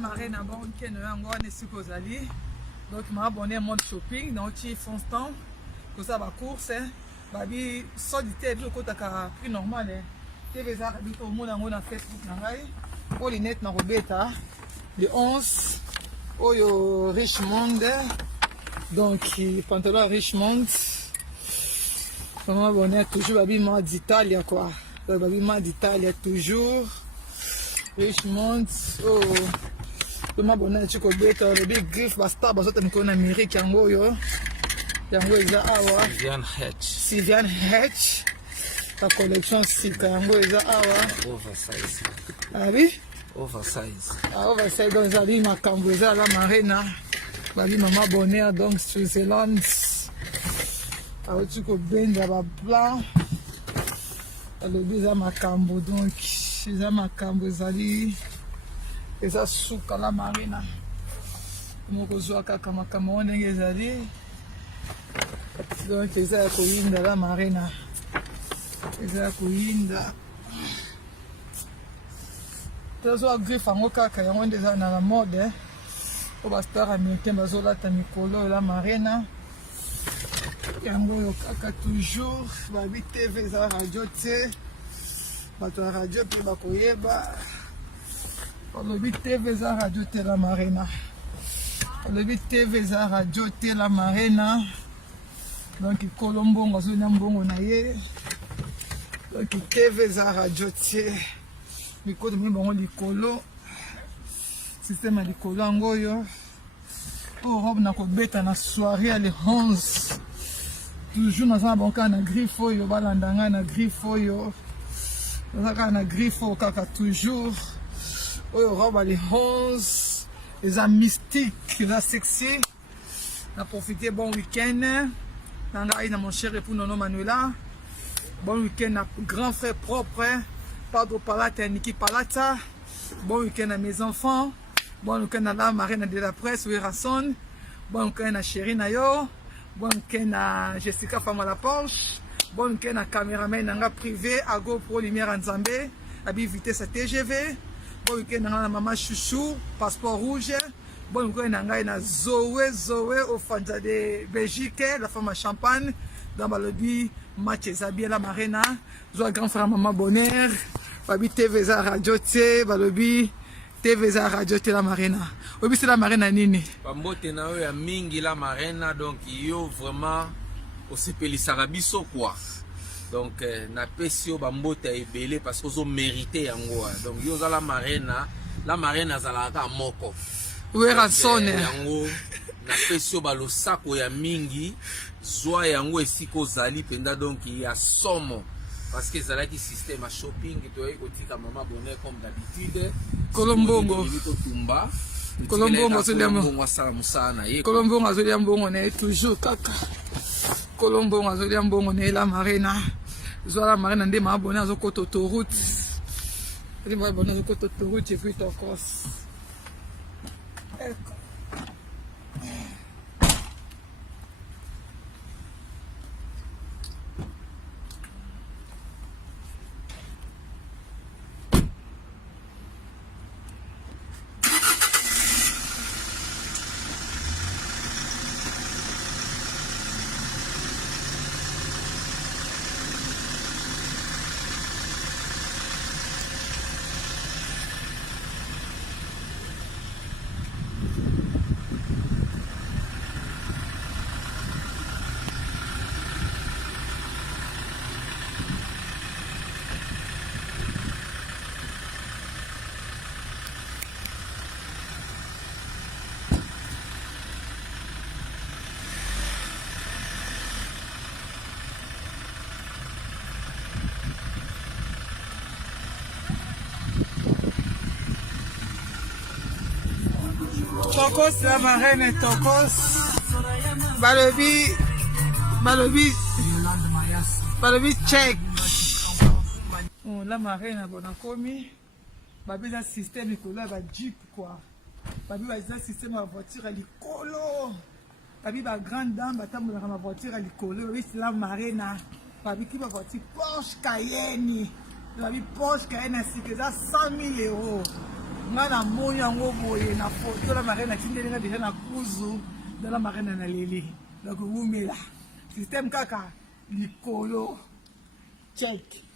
marraine à bon week-end encore on est sur Kozali. Donc je m'abonne à mon shopping donc tu Fonstan que ça va course babi soit du thé au côté à prix normal TV ça habite au monde on a Facebook nangai pour les net na robeta le 11 au Richmond donc pantalon Richmond on m'abonne toujours babi moi d'Italie quoi babi moi d'Italie toujours Richmond oh je m'abonne à Chico Beta le big griff basta bazote mko na Amérique yango yo yango eza awa Sylvian Hatch la collection sika yango eza awa oversize abi oversize oversize donc ezali makambo eza la marina babi mama bonheur donc Switzerland awuti kobenda baplan alobi eza makambo donc eza makambo ezali eza suka la marina mokozwa kaka makambo wana ndenge ezali donc eza ya koyinda la marina eza ya koyinda tozwa griffe yango kaka yango nde eza na la mode po bastar américain bazolata mikolo la marina yango oyo kaka toujours babi tv eza radio te bato ya radio mpe bakoyeba balobi tv eza radio te la marina balobi tv eza radio te la marina donc ikolo mbongo azolia mbongo na ye donc tv eza radio te mikolo moni bango likolo système ya likolo yango oyo oyo robe na kobeta na soirée ya le 11 toujours naza na bango kaka na griffe oyo balanda ngai na griffe oyo naza kaka na griffe oyo kaka toujours oyo robe ya le 11 eza mystique eza sexy na profiter bon week-end na ngai na mon cher époux Nono Manuela bon week-end na grand frère propre Padre Palata Niki Palata bon week-end à mes enfants bon week-end à la marraine de la presse Werason bon week-end à chérie Nayo bon week-end à Jessica Fama la Porsche bon week-end à caméraman nanga privé à GoPro Lumière Nzambe abi vitesse à TGV bon week-end à maman chouchou passeport rouge bon week-end à ngai na Zoé au Fanja de Belgique la femme à champagne dans le lobby match Zabia la marina zo grand frère maman bonheur babi TV za radio te balobi TV za radio te la marina obi c'est la marina nini bambote na yo ya mingi la marina donc yo vraiment osepelisa biso quoi donc na pesio bambote ebele parce que zo mériter yango donc yo za la marina zalaka moko Werason yango na pesio balosako ya mingi zwa yango esiko zali penda donc ya somo parce que zalaki système à shopping to ekotika mama bonheur comme d'habitude Kolombongo Kolombongo asala musana ye Kolombongo azolia mbongo na toujours kaka Kolombongo azolia mbongo na la marina zwa la marina nde ma bonheur azokota autoroute ndi ma bonheur azokota autoroute et puis tokos Tokos la marraine Tokos balobi check la marraine bona komi babi za système ikolo ba jeep quoi babi ba za système ya voiture à likolo babi ba grande dame batambola na voiture à likolo babi la marraine babi ki ba voiture Porsche Cayenne babi Porsche Cayenne c'est que ça 100 000 €. nga na moni yango boye na photo la marraine atindeli nga déjà na kuzu dans la marraine na leli donc wumela système kaka likolo check